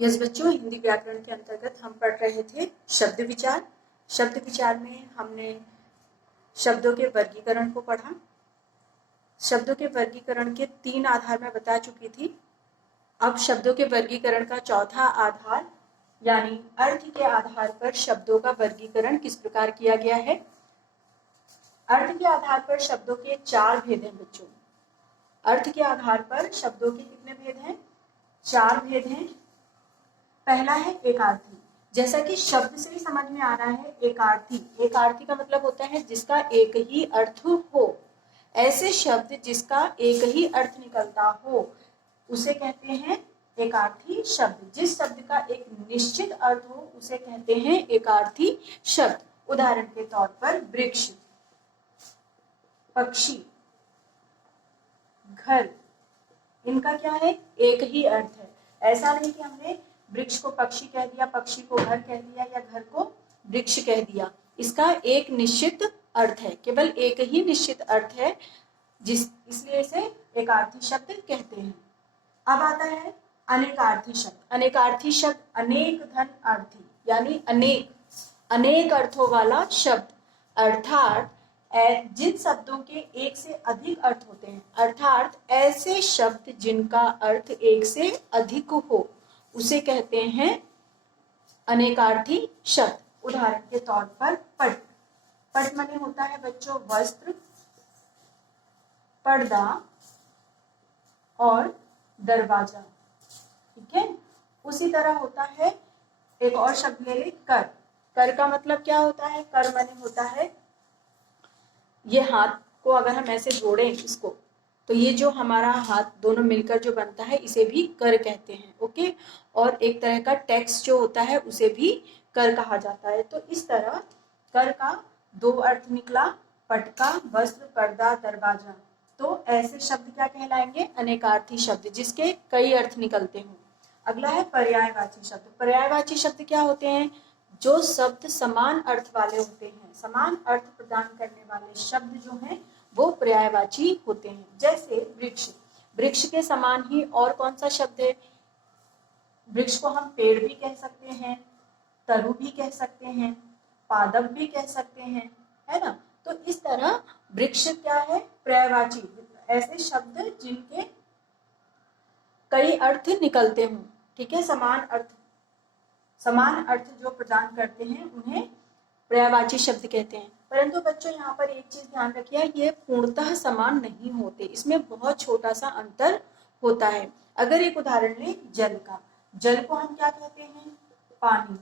Yes बच्चों, हिंदी व्याकरण के अंतर्गत हम पढ़ रहे थे शब्द विचार। शब्द विचार में हमने शब्दों के वर्गीकरण को पढ़ा। शब्दों के वर्गीकरण के 3 आधार मैं बता चुकी थी। अब शब्दों के वर्गीकरण का चौथा आधार यानी अर्थ के आधार पर शब्दों का वर्गीकरण किस प्रकार किया गया है। अर्थ के आधार पर शब्दों के 4 भेद हैं बच्चों। अर्थ के आधार पर शब्दों के कितने भेद हैं? 4 भेद हैं। पहला है एकार्थी। जैसा कि शब्द से ही समझ में आ रहा है, एकार्थी। एकार्थी का मतलब होता है जिसका एक ही अर्थ हो। ऐसे शब्द जिसका एक ही अर्थ निकलता हो उसे कहते हैं एकार्थी शब्द। जिस शब्द का एक निश्चित अर्थ हो उसे कहते हैं एकार्थी शब्द। उदाहरण के तौर पर वृक्ष, पक्षी, घर, इनका क्या है? एक ही अर्थ है। ऐसा नहीं कि हमने वृक्ष को पक्षी कह दिया, पक्षी को घर कह दिया या घर को वृक्ष कह दिया। इसका एक निश्चित अर्थ है, केवल एक ही निश्चित अर्थ है, इसलिए इसे एकार्थी शब्द कहते हैं। अब आता है अनेकार्थी शब्द। अनेकार्थी शब्द अनेक धन अर्थी यानी अनेक अर्थों वाला शब्द। अर्थात जिन शब्दों के एक से अधिक अर्थ होते हैं, अर्थात ऐसे शब्द जिनका अर्थ एक से अधिक हो उसे कहते हैं अनेकार्थी शब्द। उदाहरण के तौर पर पट। पट माने होता है बच्चों वस्त्र, पर्दा और दरवाजा। ठीक है। उसी तरह होता है एक और शब्द ले ले, कर। कर का मतलब क्या होता है? कर माने होता है ये हाथ को अगर हम ऐसे जोड़ें इसको, तो ये जो हमारा हाथ दोनों मिलकर जो बनता है इसे भी कर कहते हैं। ओके। और एक तरह का टैक्स जो होता है उसे भी कर कहा जाता है। तो इस तरह कर का 2 अर्थ निकला, पट का वस्त्र, पर्दा, दरवाजा। तो ऐसे शब्द क्या कहलाएंगे? अनेकार्थी शब्द, जिसके कई अर्थ निकलते हों। अगला है पर्यायवाची शब्द। पर्यायवाची शब्द क्या होते हैं? जो शब्द समान अर्थ वाले होते हैं, समान अर्थ प्रदान करने वाले शब्द जो हैं वो पर्यायवाची होते हैं। जैसे वृक्ष। वृक्ष के समान ही और कौन सा शब्द है? वृक्ष को हम पेड़ भी कह सकते हैं, तरु भी कह सकते हैं, पादप भी कह सकते हैं, है ना। तो इस तरह वृक्ष क्या है? पर्यायवाची। ऐसे शब्द जिनके कई अर्थ निकलते हों। ठीक है। समान अर्थ जो प्रदान करते हैं उन्हें पर्यायवाची शब्द कहते हैं। परंतु बच्चों यहाँ पर एक चीज ध्यान रखिए, ये पूर्णतः समान नहीं होते, इसमें बहुत छोटा सा अंतर होता है। अगर एक उदाहरण लें जल का। जल को हम क्या कहते हैं? पानी,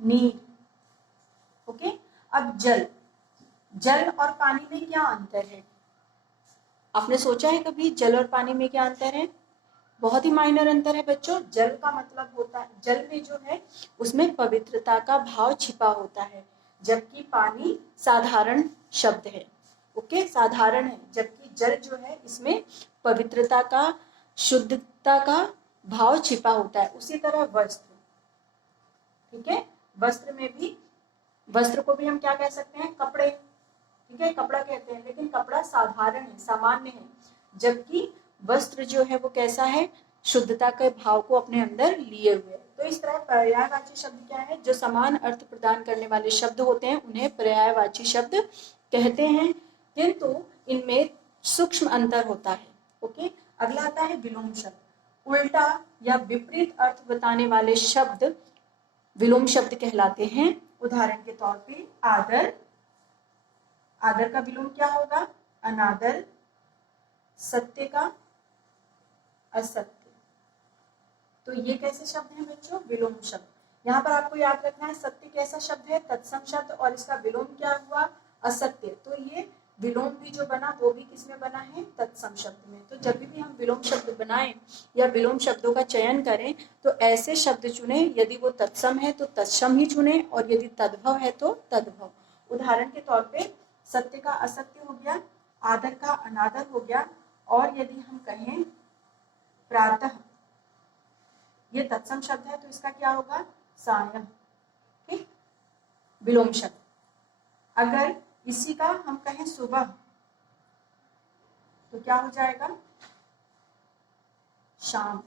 नीर। ओके। अब जल और पानी में क्या अंतर है? आपने सोचा है कभी जल और पानी में क्या अंतर है? बहुत ही माइनर अंतर है बच्चों। जल का मतलब होता है, जल में जो है उसमें पवित्रता का भाव छिपा होता है, जबकि पानी साधारण शब्द है। ओके, साधारण है। जबकि जल जो है इसमें पवित्रता का, शुद्धता का भाव छिपा होता है। उसी तरह वस्त्र। ठीक है। वस्त्र में भी, वस्त्र को भी हम क्या कह सकते हैं? कपड़े। ठीक है, कपड़ा कहते हैं, लेकिन कपड़ा साधारण है, सामान्य है। जबकि वस्त्र जो है वो कैसा है? शुद्धता के भाव को अपने अंदर लिए हुए। तो इस तरह पर्यायवाची शब्द क्या है? जो समान अर्थ प्रदान करने वाले शब्द होते हैं उन्हें पर्यायवाची शब्द कहते हैं, किंतु इनमें सूक्ष्म अंतर होता है। ओके। अगला आता है विलोम शब्द। उल्टा या विपरीत अर्थ बताने वाले शब्द विलोम शब्द कहलाते हैं। उदाहरण के तौर पे आदर। आदर का विलोम क्या होगा? अनादर। सत्य का असत्य। तो ये कैसे शब्द हैं बच्चों? विलोम शब्द। यहाँ पर आपको याद रखना है सत्य कैसा शब्द है? तत्सम शब्द। और इसका विलोम क्या हुआ? असत्य। तो ये विलोम भी जो बना वो भी किसमें बना है? तत्सम शब्द में। तो जब भी हम विलोम शब्द बनाएं या विलोम शब्दों का चयन करें तो ऐसे शब्द चुने, यदि वो तत्सम है तो तत्सम ही चुने, और यदि तद्भव है तो तद्भव। उदाहरण के तौर पे सत्य का असत्य हो गया, आदर का अनादर हो गया, और यदि हम कहें प्रातः, ये तत्सम शब्द है तो इसका क्या होगा? सायं। ठीक, विलोम शब्द। अगर इसी का हम कहें सुबह तो क्या हो जाएगा? शाम।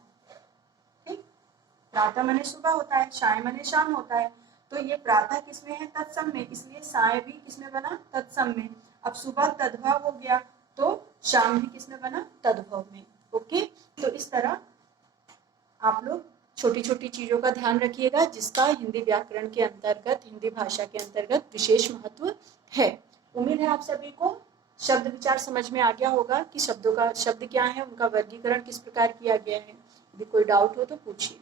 प्रातः माने सुबह होता है, साय माने शाम होता है। तो ये प्रातः किसमें है? तत्सम में, इसलिए साय भी किसमें बना? तत्सम में। अब सुबह तद्भव हो गया तो शाम भी किसमें बना? तद्भव में। ओके, तो इस तरह आप लोग छोटी छोटी चीजों का ध्यान रखिएगा जिसका हिंदी व्याकरण के अंतर्गत, हिंदी भाषा के अंतर्गत विशेष महत्व है। उम्मीद है आप सभी को शब्द विचार समझ में आ गया होगा कि शब्द क्या है, उनका वर्गीकरण किस प्रकार किया गया है। यदि कोई डाउट हो तो पूछिए।